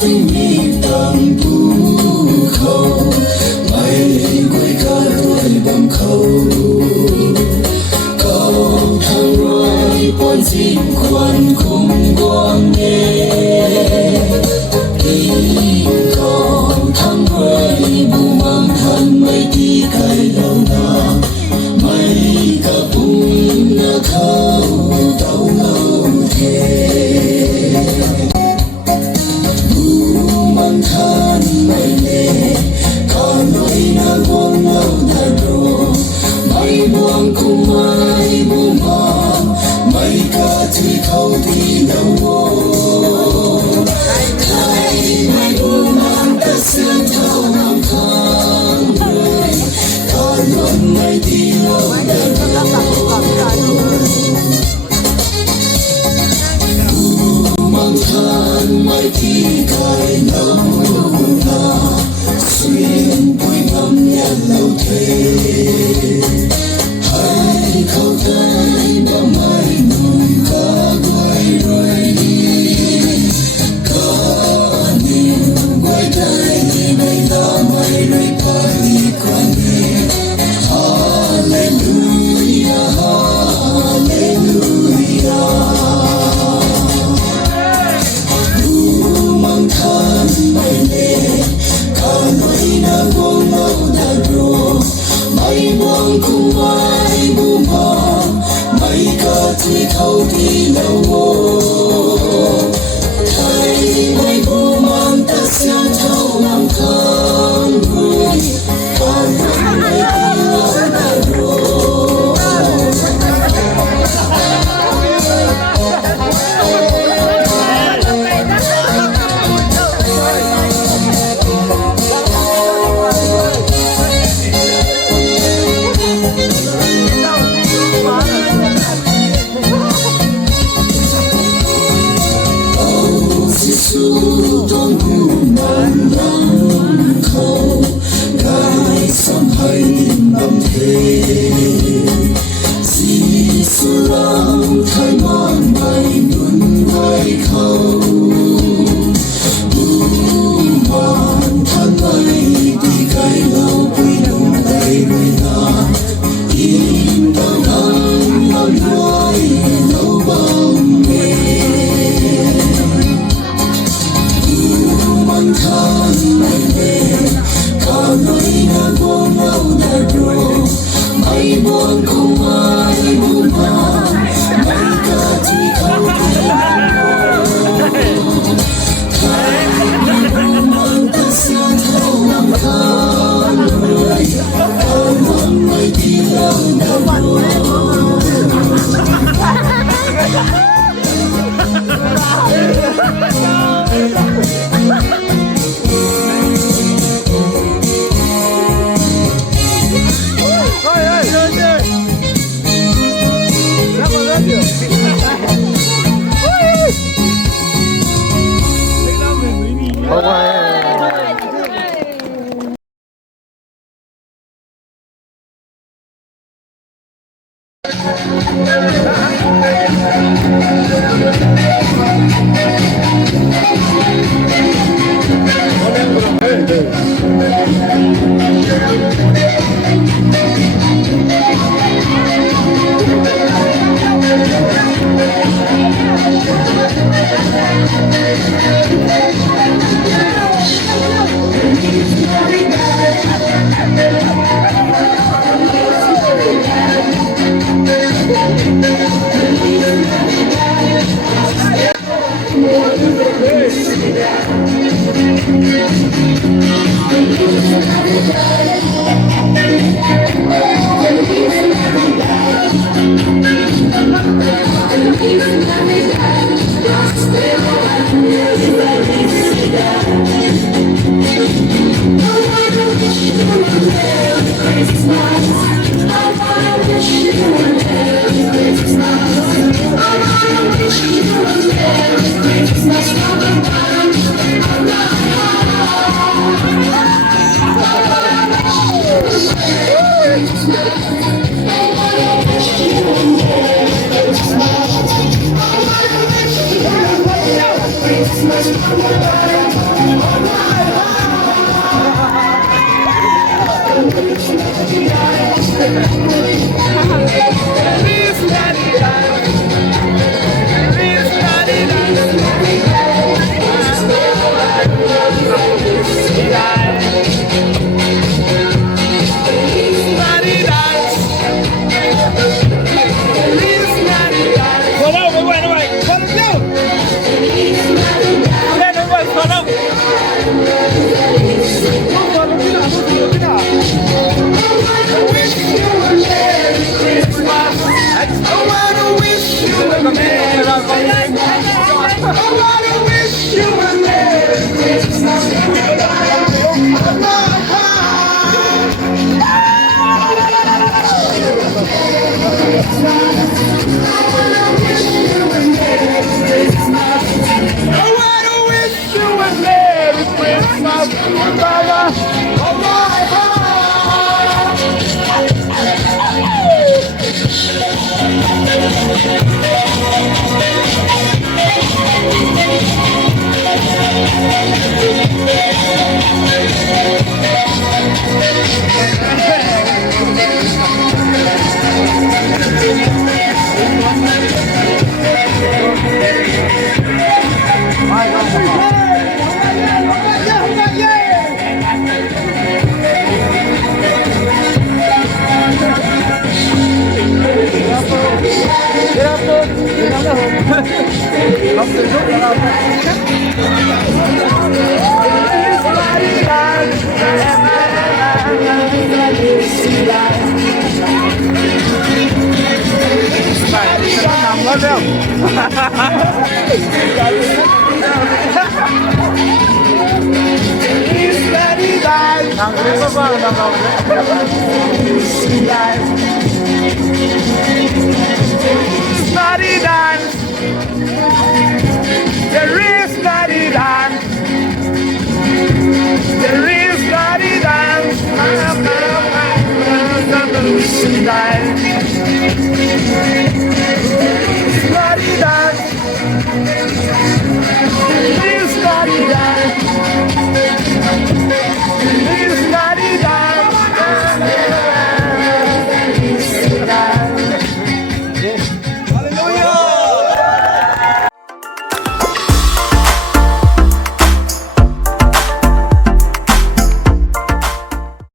星灭當ภูเขาไม่歸家對奔求cầu thang rơi quan diêm quan cùng quang nghe đi cầu thang rơi bu mang thân mây đi cây lâu na mây cả bung na khâu tàu lâu thế bu mang thân mây nè cả nói na quang lâu na ro mây buông cùng mây bu mang mây cả tươi khâu đi đâu thay mây bu mang ta sương thâu năm tháng người cả luôn mây đi lâu bu mang thân mây đi cây lâu na xuyên bụi ngắm nhạt lâu thế hãy khâu tay bóng mây mùi ca quay rồi đi ca niềm quay tay đi mây ta mây rồi ca đi quan nghe Hallelujah Hallelujah bu mang thân mây nè ca nói na buông lâu đã ro mây buông cùng mây bu mang mây ca tươi khâu đi lâu thay mây bu mang ta sương thâu năm tháng người ca luôn mây đi lâu đã ro Don't move man lăng khâu gai xăm hay nằm thế dì su lăng thay man bay buồn quay khâu bu man thân mây đi cây lâu quy đông đầy người na im bao nắng nằm loài lâu bao nghề mang thân mây nè ca nói na buông lâu đã ro mây buông cùng mây bu mang mây ca tươi khâu đi thay mây bu mang ta sương thâu năm tháng người ca luôn mây đi lâu đã Snotty dance. There is snotty dance. There is snotty dance.